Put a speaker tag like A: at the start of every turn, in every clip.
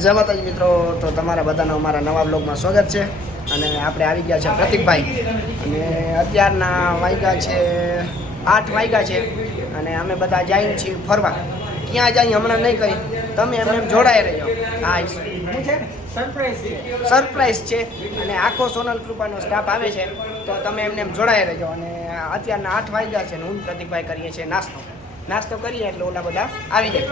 A: જય માતાજી મિત્રો તો તમારા બધાનો અમારા નવા બ્લોગમાં સ્વાગત છે. અને આપણે આવી ગયા છે પ્રતિકભાઈ. અને અત્યારના વાગ્યા છે આઠ વાગ્યા છે. અને અમે બધા જઈએ છીએ ફરવા. ક્યાં જઈએ હમણાં નહીં કહી. તમે એમને એમ જોડાઈ રહ્યો. હા શું સરપ્રાઈઝ છે. અને આખો સોનલ કૃપાનો સ્ટાફ આવે છે. તો તમે એમને એમ જોડાઈ રહેજો. અને અત્યારના આઠ વાગ્યા છે ને હું પ્રતિકભાઈ કરીએ છીએ નાસ્તો. નાસ્તો કરીએ એટલે ઓલા બધા આવી જાય.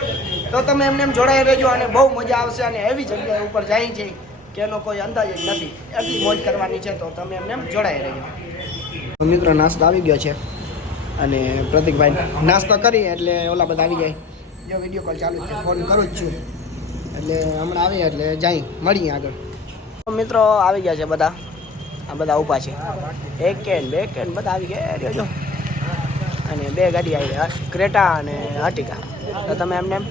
A: તો તમે એમને એમ જોડાઈ રહેજો અને બહુ મજા આવશે અને એવી જગ્યાએ ઉપર જાય છે કે એનો કોઈ અંદાજ જ નથી. એટલી મોજ કરવાની છે તો તમે એમને એમ જોડાઈ રહેજો. મિત્રો નાસ્તો આવી ગયો છે. અને પ્રતિકભાઈ નાસ્તો કરીએ એટલે ઓલા બધા આવી જાય. જો વીડિયો કોલ ચાલુ છે ફોન કરું જ છું. એટલે હમણાં આવીએ એટલે જાય મળીએ આગળ. મિત્રો આવી ગયા છે બધા. આ બધા ઊભા છે. એક કેન બે કેન બધા આવી ગયા. રહ્યો જો. અને બે ગાડી આવી ક્રેટા અને આર્ટિકા તો તમે એમને એમ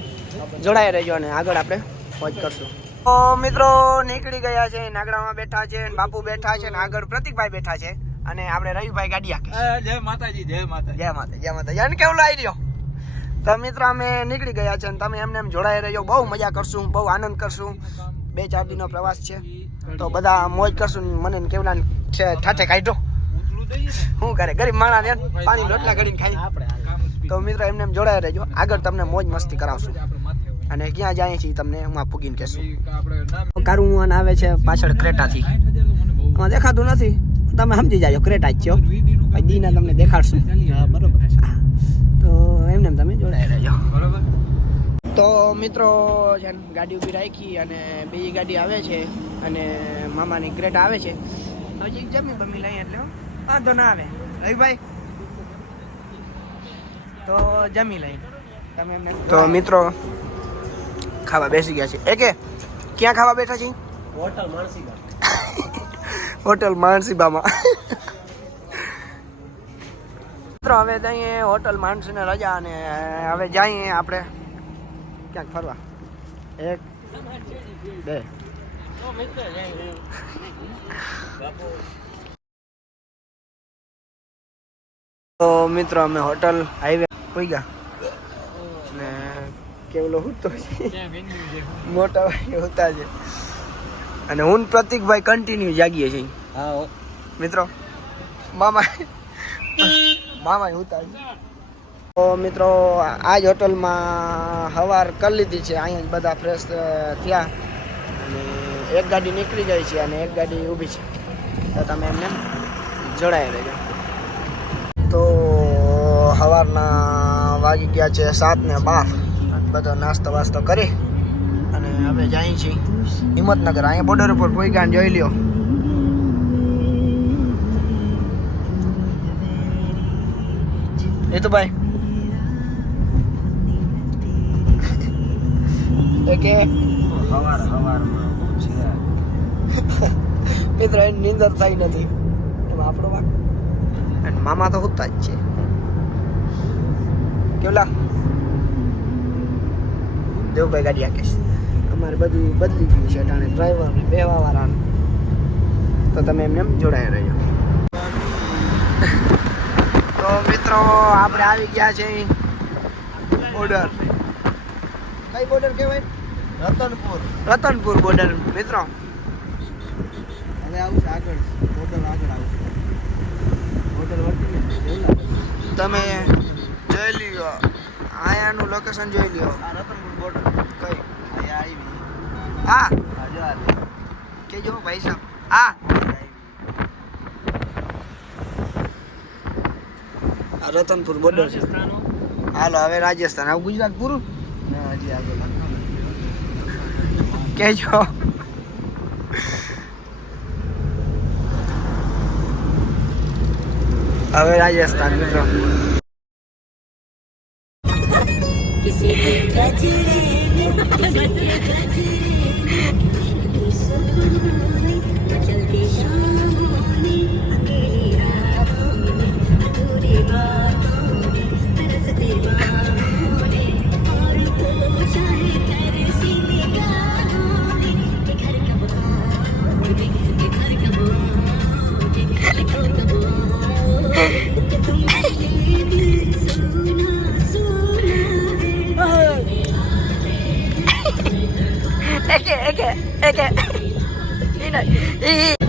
A: જોડાઈ રહેજો અને આગળ આપણે પહોંચ કરશું. તો મિત્રો નીકળી ગયા છે નાગડામાં બેઠા છે બાપુ બેઠા છે ને આગળ પ્રતિકભાઈ બેઠા છે અને આપણે રવિભાઈ ગાડી આખી
B: જય માતાજી જય માતા
A: જય માતા જય માતા યાર કેવું લાવી રહ્યો? તો મિત્રો અમે નીકળી ગયા છે અને તમે એમને એમ જોડાઈ રહ્યો બહુ મજા કરશું બહુ આનંદ કરશું. બે ચાર દિનનો પ્રવાસ છે. તો બધા મોજ કરશું. મને ને કેવલા છે ઠાઠે કાઢો. શું કરે? ગરીબ માણસ ને પાણી રોટલા ઘડીને ખાઈ તો મિત્રો, એમને એમ જોડાઈ રહેજો. આગળ તમને મોજ મસ્તી કરાવશું. અને ક્યાં જાય છે તમને હું આ પૂગીને કહેશું.
B: કારું
A: કારું આવે છે પાછળ ક્રેટાથી. દેખાતું નથી. તમે સમજી જાજો, ક્રેટા જ છો. દીના તમને દેખાડશું.
B: બરોબર
A: તો એમને એમ તમે જોડાઈ રહેજો.
B: બરોબર
A: તો મિત્રો છે ને ગાડી ઊભી રાખી અને બીજી ગાડી આવે છે અને મામાની ક્રેટા આવે છે. હજી જમી બમી લઈએ એટલે વાંધો ના આવે. રવિભાઈ તો જમી લઈ તમે એમને તો મિત્રો ખાવા બેસી ગયા છે. એ કે ક્યાં ખાવા બેઠા છે?
B: હોટલ માણસીબા
A: હોટલ માનસીબામાં મિત્રો હવે જઈએ હોટલ માનસીને રજા અને હવે જઈએ આપણે ક્યાંક ફરવા. એક બે. તો મિત્રો અમે હોટલ હાઈવે હોઈ ગયા? ને કેવલો હુતો મોટા ભાઈ હોતા છે અને હું પ્રતિકભાઈ કન્ટિન્યુ જાગીએ છીએ.
B: હા
A: મિત્રો મામા મામા હોતા છે તો મિત્રો આ જ હોટલમાં સવાર કરી લીધી છે. અહીંયા જ બધા ફ્રેશ થયા. અને એક ગાડી નીકળી ગઈ છે અને એક ગાડી ઊભી છે. તો તમે એમને જોડાઈ રહેજો સવારના વાગી ગયા છે સાત ને બાર. બધો નાસ્તો વાસ્તો કરી અને હવે જઈએ છીએ હિંમતનગર. અહીંયા બોર્ડર ઉપર કોઈ ગાંડ જોઈ લ્યો. એ તો ભાઈ. એ કે?
B: હવાર હવારમાં
A: મિત્ર એની નીંદર થઈ નથી. એમાં આપણો વાક. અને મામા તો હોતા જ છે. કેવલા દેવભાઈ ગાડી આકેશ અમારે બધું બદલી ગયું છે અટાણે ડ્રાઈવર ને બેવા વાળાનું. તો તમે એમને એમ જોડાઈ રહ્યો. તો મિત્રો આપણે આવી ગયા છે બોર્ડર કઈ બોર્ડર કહેવાય?
B: રતનપુર.
A: રતનપુર બોર્ડર મિત્રો.
B: હવે આવશે આગળ. હોટલ આગળ આવશે. વર્તી
A: તમે જોઈ લ્યો આયાનું લોકેશન જોઈ લ્યો
B: આ રતનપુર બોર્ડર
A: કઈ
B: અહીંયા આવી
A: હા
B: આ જો આવી
A: કેજો ભાઈ સાહેબ હા આ રતનપુર બોર્ડર છે હાલો હવે રાજસ્થાન હવે ગુજરાત પૂરું
B: ના હજી આગળ
A: કેજો હવે રાજસ્થાન મિત્રો
C: किसी के गजरे में किसी के गजरे
A: એકે એકે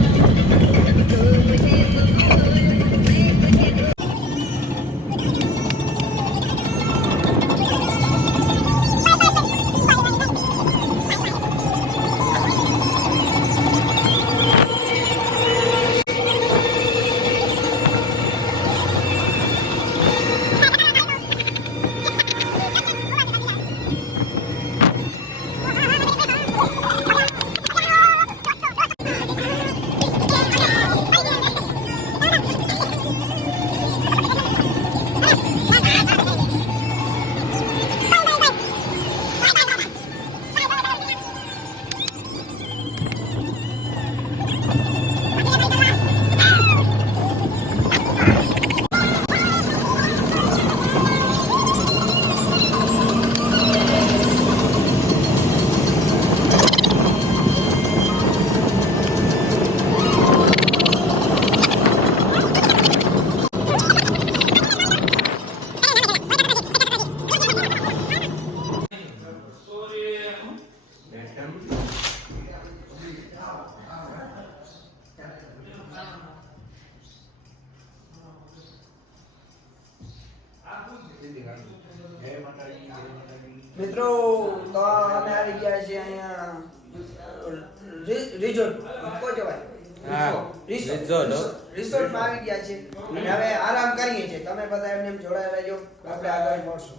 A: રિસોર્ટ રિસોર્ટમાં આવી ગયા છે. અને હવે આરામ કરીએ છીએ. તમે બધા એમને જોડાયેલા રહેજો. આપણે આગળ મળશું.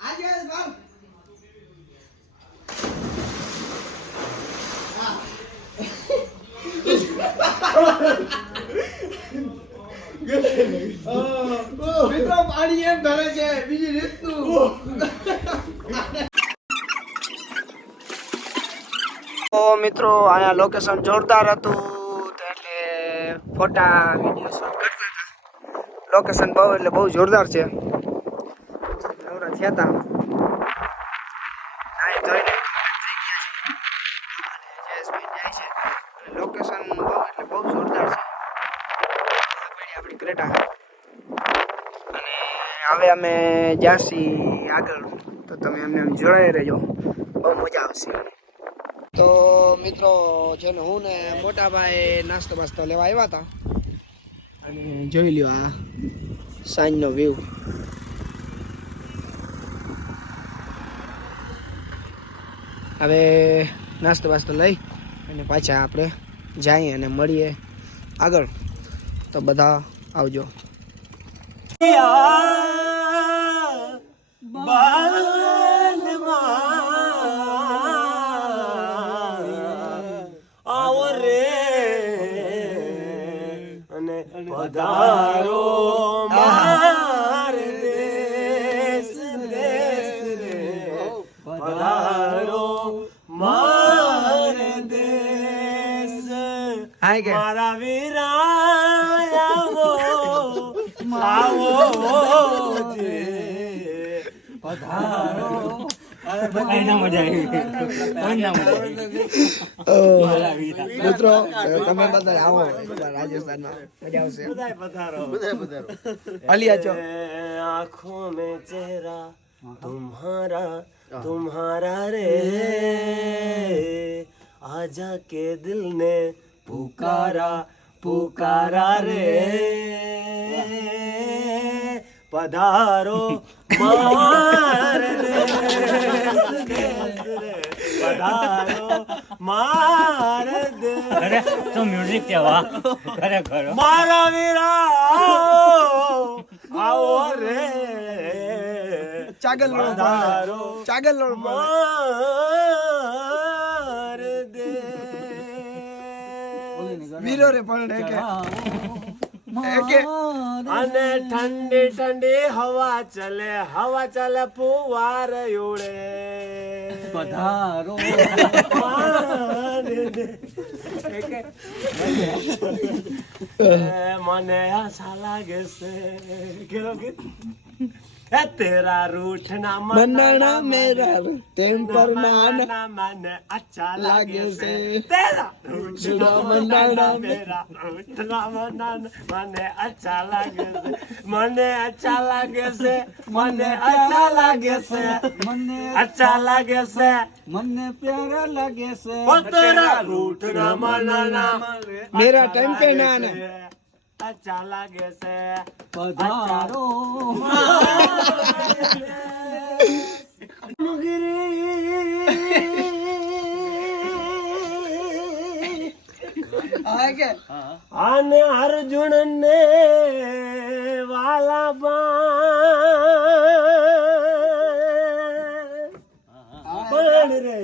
A: આજે સર મિત્રો પાણી એમ ભરે છે. બીજી રીતનું. તો મિત્રો અહીંયા લોકેશન જોરદાર હતું તો એટલે ફોટા વીડિયો શૂટ કરતા હતા. લોકેશન બહુ, એટલે બહુ જોરદાર છે. નવરા થયા હતા નાહી ધોઈને છે. જયેશભાઈ લોકેશન બહુ, એટલે બહુ જોરદાર છે. અને હવે અમે જાસી આગળ. તો તમે અમને જોડાઈ રહેજો. બહુ મજા આવશે. તો મિત્રો છે ને હું ને મોટાભાઈ નાસ્તો બાસ્તો લેવા આવ્યા હતા, અને જોઈ લ્યો આ સાંજનો વ્યૂ હવે નાસ્તો બાસ્તો લઈ અને પાછા આપણે જઈએ અને મળીએ આગળ. તો બધા આવજો.
D: આવો પધારો માર દેશ દેશ રે પધારો માર દેશ
A: હાય કે
D: મારા
A: મિત્રો તમે બધા આવો એકવાર રાજસ્થાનમાં મજા આવશે
D: પધારો
A: અલિયા ચો
D: आँखों में चेहरा तुम्हारा तुम्हारा रे आजा के दिल ने पुकारा पुकारा रे पधारो मार
E: અરે તો મ્યુઝિક છે વાહ ખરેખર
D: મારા વીરા આવો, રે.
A: ચાગલ
D: પધારો
A: ચાગલ રોડ
D: માર દે.
A: વીરો રે પણ કે.
D: અને ઠંડી ઠંડી હવા ચલે હવા ચલે ફુવાર ઉડે. પધારો મને આશા લાગે છે. કેવો ગીત એ તેરા રૂઠના
A: મનના મેરા ટેમ્પર નાના
D: ના મને અચ્છા લાગે
A: લાગે
D: છે
A: છે.
D: તેરા
A: રૂઠના
D: રૂઠના
A: મનના
D: મેરા રૂઠના મનના મને અચ્છા લાગે છે મને અચ્છા લાગે છે મને અચ્છા લાગે છે
B: મને
D: અચ્છા લાગે છે
B: મને પ્યારા લાગે છે
D: ઓ તેરા અચ્છા લાગે છે.
B: પધારો
D: અને અર્જુન ને વાલા બાણ રે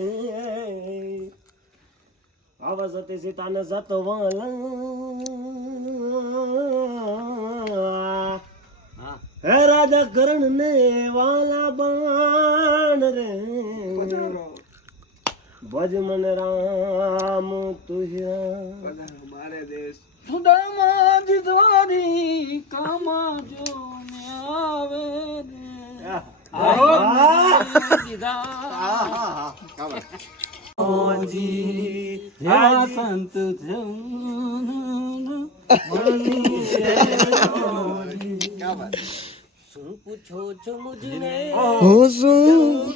D: આવા સતી સીતાને સતો વાલા હે રાજા કરણ ને વાલા બાણ રે. ભજ મન રામ તુહિયા.
A: મારે દેશ.
B: સુદામા જીતવારી કામા જો ને. આવે સંત જન.
E: શું પૂછો છો મુજને?
A: હું શું?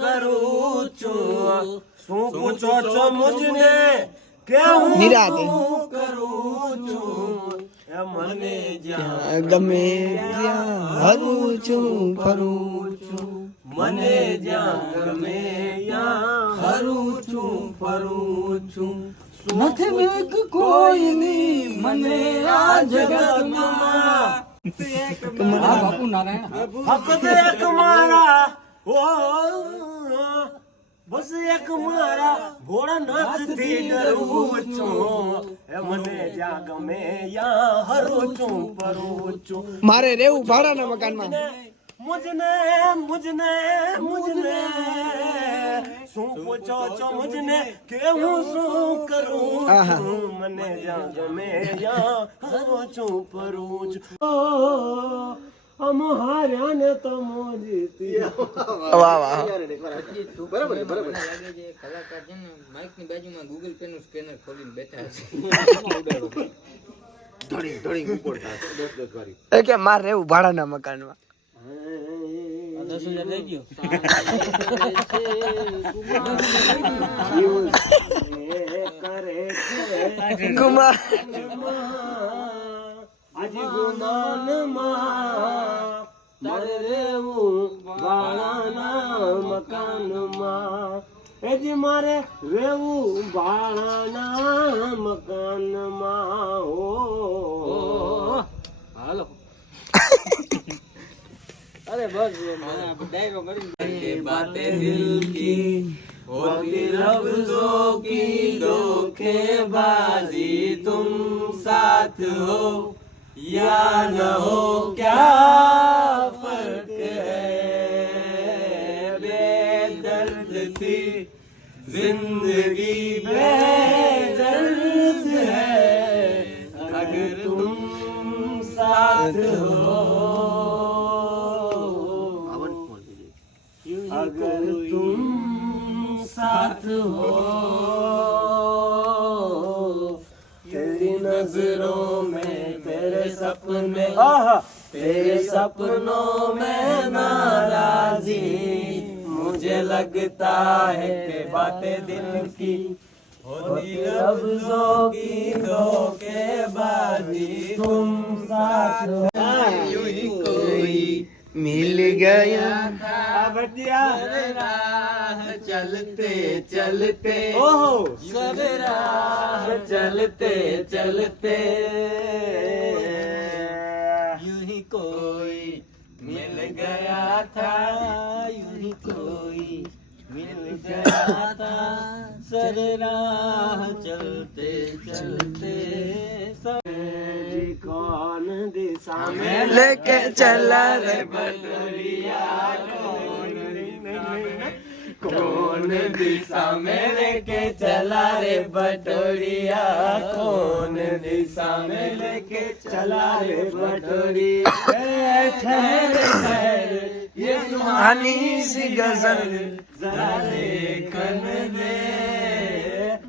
D: કરું છું? શું પૂછો છો મુજને? કે હું
A: નિરાતે.
D: કરું છું? એ મને જ્યાં
A: ગમે ત્યાં હરું છું ફરું છું.
D: મને જ્યાં ગમે ત્યાં
B: હરું છું ફરું છું. નથી મેઘ કોઈની મને આ જગતમાં બાપુ નારાયણ
D: એક મારા. ઓ બસ એક મારા. ભોળાનાથથી ડરું છું. એ મને જ્યાં ગમે યા હરું છું પરું છું.
A: મારે રહેવું ભાડાના મકાનમાં.
D: મુજને મુજને મુજને. શું પૂછો છો મુજને? કે હું શું કરું છું? મને જ્યાં ગમે ત્યાં હું છું ફરું છું. ઓ, હાર્યા ને તમો જીતી
A: વાહ. વાહ
E: લાગે છે કલાકાર છે ને માઇકની બાજુમાં ગૂગલ પે નું સ્કેનર ખોલીને બેઠા છે.
A: એ કે મારે રહેવું ભાડાના મકાનમાં.
E: દસ હજાર થઈ ગયો.
A: કુમાર
D: આજે ગુમાનમાં તારે રહેવું ભાડાના મકાનમાં. એ જ મારે રેવું બાળાના મકાનમાં હો
B: હાલો अरे बस ये बातें दिल की होती लफ्जों की धोखेबाजी तुम साथ हो या न हो क्या फर्क है बेदर्द थी जिंदगी बेदर्द है अगर तुम साथ हो तेरी नज़रों में तेरे सपने। तेरे सपनों में नाराजी मुझे लगता है कि बातें दिल की होती लफ्जों की तुम साथ कोई
A: मिल गया।
B: था चलते चलते
D: ओहो
B: सबरा चलते चलते यूं ही कोई मिल गया था यूं ही कोई मिल गया था सररा चलते चलते
D: कौन दिशा में
A: लेके चला रे बटोरिया को
D: कौन
B: दिशा में लेके चला रे बटोरिया कौन दिशा में लेके चला रे बटोरिया ठहर ठहर ये सुहानी सी गजल जरा देखन दे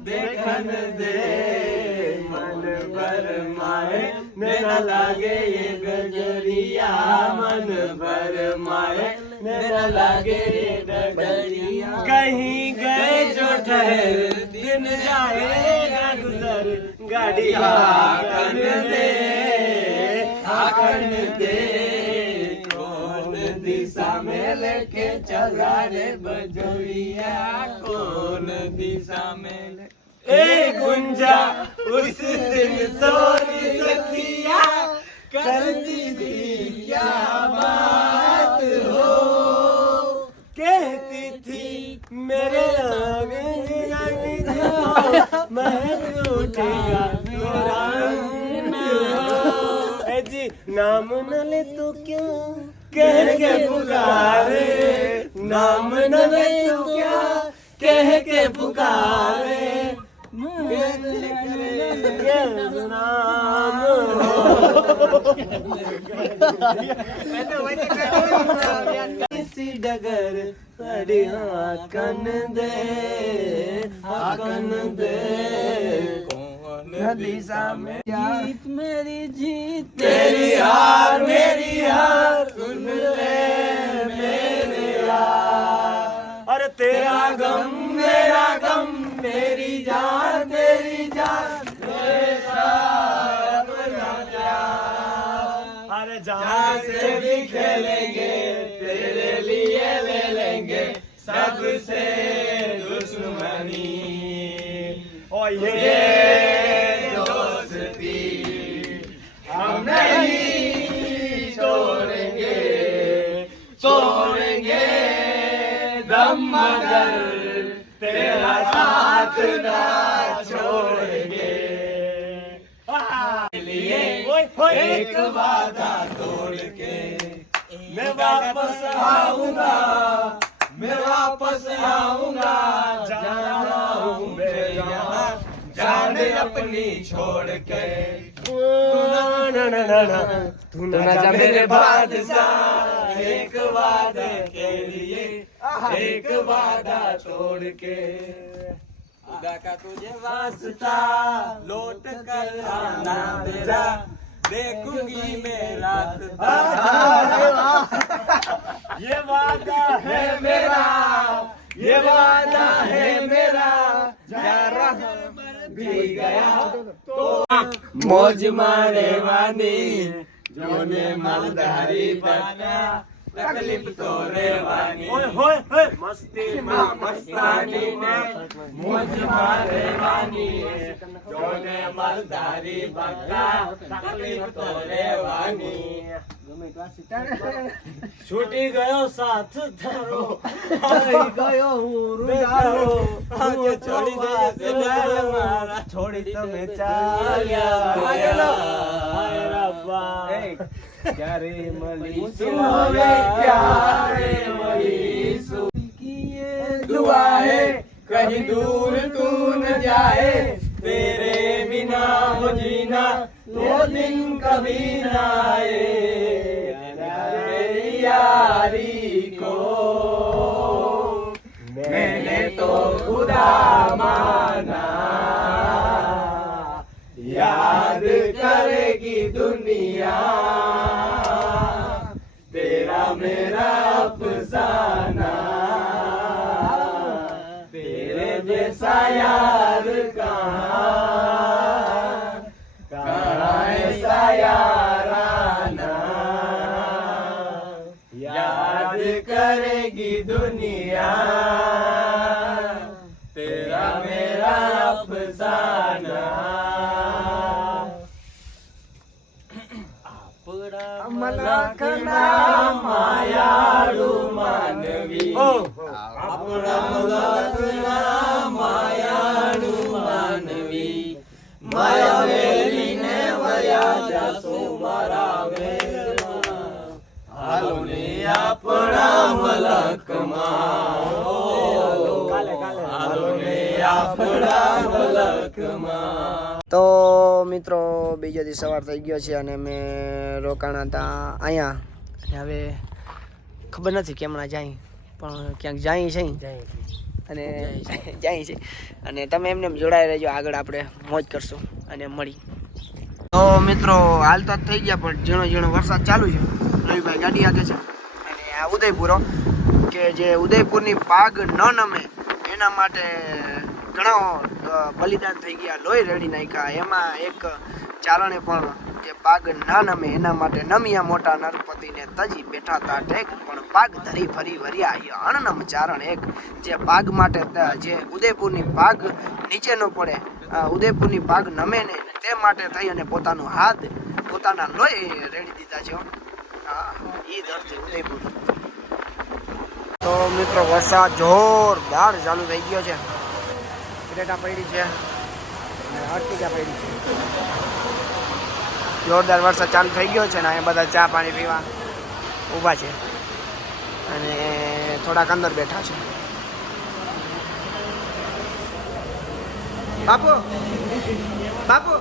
B: देखन दे मन भर माए मेरा लागे ये गजरिया मन भर माए मेरा लागे ये गजरिया कहीं गए जो ठहर दिन जाएगा गुजर गाड़ी हाकन दे हाकन दे कौन दिशा में लेके चला रे बजोरिया कौन दिशा में ले ए गुंजा उस दिन सोनी सखिया करती थी क्या मेरे मेरा जी, नाम न ले तो क्या? कह के पुकारे। नाम न ले तो क्या? कह के पुकारे। ਸੀ ਡਗਰ ਸੜਿਆ ਕੰਨ ਦੇ ਆ ਕੰਨ ਦੇ। ਨਦੀ ਸਾਹਮਣੇ ਜੀਤ ਮੇਰੀ ਜੀਤ ਤੇਰੀ ਹਾਰ ਮੇਰੀ ਹਾਰ ਸੁਣ ਲੈ ਮੇਰੇ ਯਾਰ ਅਰੇ ਤੇਰਾ ਗਮ ਮੇਰਾ ਗਮ ਮੇਰੀ ਜਾਨ ਤੇਰੀ ਜਾਨ। जहाँ से भी खेलेंगे तेरे लिए ले लेंगे सबसे दुश्मनी ओ ये दोस्ती हम नहीं छोड़ेंगे छोड़ेंगे दम मगर तेरा साथ ना छोड़ेंगे लिए। एक वादा तोड़ के मैं वापस आऊँगा मैं वापस आऊँगा। जाना हूँ जाने अपनी छोड़ के। तू ना ना ना ना तू ना जा मेरे बादशाह। एक वादे के लिए एक वादा तोड़ के। खुदा का तुझे वास्ता लौट कर आना मेरा। देखूँगी मैं रात ये वादा है मेरा, ये वादा है मेरा। जा रहा भी गया तो मौज मारे वानी जोने मलधारी बना। તકલીફ તો રહેવાની હોય હોય હોય મસ્તીમાં મસ્તાની ને મોજમાં રહેવાની જોને મલદારી બકા તકલીફ તો રહેવાની છૂટી ગયો સાથ ધારો. ગયો હું આજે છોડી દે મારા. છોડી તમે ચાલ્યા. હાય રબ્બા. ક્યારે મળીશું હવે ક્યારે મળીશું दुआ है कहीं दूर तू न जाए तेरे बिना वो जीना वो दिन कभी ना आए तेरी यारी को मैंने तो खुदा माना याद करेगी दुनिया तेरा मेरा अफसाना तेरे जैसा यार कहाँ कहाँ ऐसा याराना याद करेगी दुनिया तेरा मेरा अफसाना આપણા માયાળુ માનવી આપણા મલકના માયાળુ માનવી માયા વેલીને વયા જાસો મારા વેરમાં હાલો ને આપણા મલકમાં
D: મલકમાં.
A: તો મિત્રો બીજો દિવસ સવાર થઈ ગયો છે અને મેં રોકાણા હતા અહીંયા અને હવે ખબર નથી કેમણા જાય પણ ક્યાંક જાય છે. અને જાય છે. અને તમે એમને એમ જોડાઈ રહેજો આગળ આપણે મોજ કરશું અને મળી. તો મિત્રો હાલ તો થઈ ગયા પણ ઝીણો ઝીણો વરસાદ ચાલુ છે. રવિભાઈ ગાડી આગળ છે. અને આ ઉદયપુરો કે જે ઉદયપુરની પાગ ન નમે એના માટે ઘણો બલિદાન થઈ ગયા, લોહી રેડી નાખ્યા. એમાં એક ચારણે પણ જે પાગ ના નમે, એના માટે નમિયા મોટા નરપતિને તજી બેઠા તા ટેક પણ પાગ ધરી ફરી વર્યા અણનમ ચારણ એક, જે પાગ માટે જે ઉદયપુરની પાગ નીચે ન પડે ઉદયપુરની પાગ નમે ને તે માટે થઈ અને પોતાનું હાથ, પોતાના લોહી રેડી દીધા છે. ઈ ધરતી ઉદયપુર. તો મિત્રો, વરસાદ જોરદાર ચાલુ થઈ ગયો છે. ક્રેટા પડી છે. અને અર્ટિકા પડી છે. જોરદાર વરસાદ ચાલુ થઈ ગયો છે ને અહીંયા બધા ચા પાણી પીવા ઊભા છે. અને થોડાક અંદર બેઠા છે. બાપુ! બાપુ!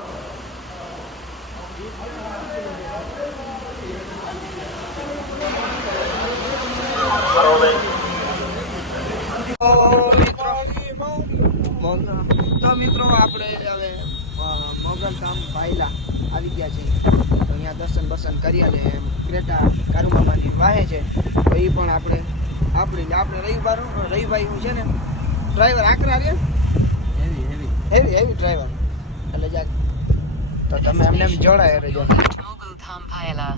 A: તો મિત્રો આપણે હવે મોગલધામ ભાઈલા આવી ગયા છે તો અહીંયા દર્શન બર્શન કરી અને ક્રેટા કારુમામાની વાહે છે. તો એ પણ આપણે આપણી આપણે રવિવાર રવિભાઈ હું છે ને ડ્રાઈવર આકરા રે? હેવી હેવી ડ્રાઈવર એટલે જાક તો તમે એમને એમ જોડાય રહેજો.
F: Mogultham Paila.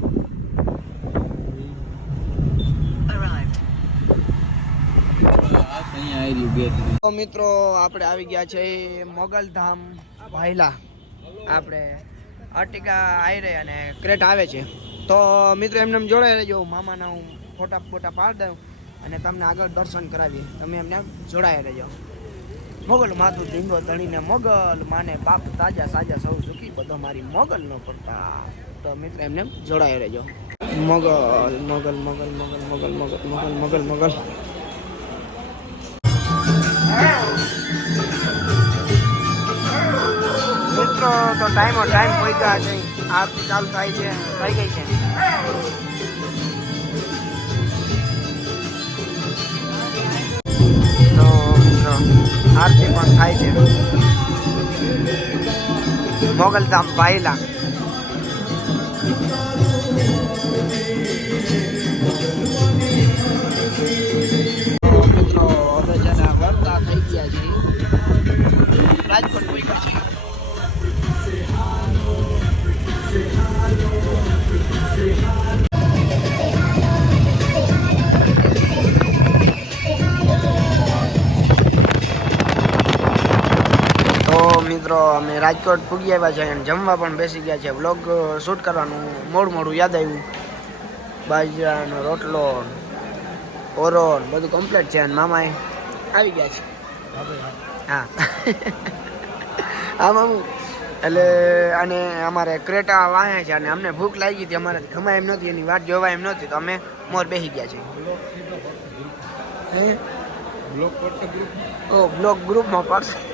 A: તો મિત્રો, આપણે આવી ગયા છે મોગલધામ ભાઈલા આપણે અર્ટિકા આવી રહી અને ક્રેટ આવે છે. તો મિત્રો, એમને એમ જોડાઈ રહેજો. મામાના હું ફોટા ફોટા પાડ દઉં અને તમને આગળ દર્શન કરાવીએ. તમે એમને એમ જોડાઈ રહેજો. મોગલ માતું ધીંગો તણીને મોગલ, માને બાપ તાજા સાજા સૌ સુખી, બધો મારી મોગલ નો પડતા તો મિત્રો, એમને એમ જોડાઈ રહેજો. મોગલ મોગલ મોગલ મોગલ મોગલ મોગલ મોગલ મોગલ મોગલ. મિત્રો, તો ટાઈમો ટાઈમ પહોંચ્યા છે. આરતી ચાલુ થાય છે. થઈ ગઈ છે. તો, મિત્રો, આરતી પણ થાય છે. મોગલધામ પાયલા રાજકોટ પહોંચ્યા છે તો મિત્રો અમે રાજકોટ પૂગી આવ્યા છે અને જમવા પણ બેસી ગયા છે વ્લોગ શૂટ કરવાનું મોડું મોડું યાદ આવ્યું. બાજરાનો રોટલો ઓરો બધું કમ્પ્લીટ છે અને મામાએ આવી ગયા છે. હા. હા મામુ એટલે અને અમારે ક્રેટા વાહે છે અને અમને ભૂખ લાગી હતી અમારે ખમાય એમ નહોતી એની વાત જોવાય એમ નહોતી તો અમે મોર બેસી ગયા છે ઓ બ્લોક ગ્રુપમાં પડશે.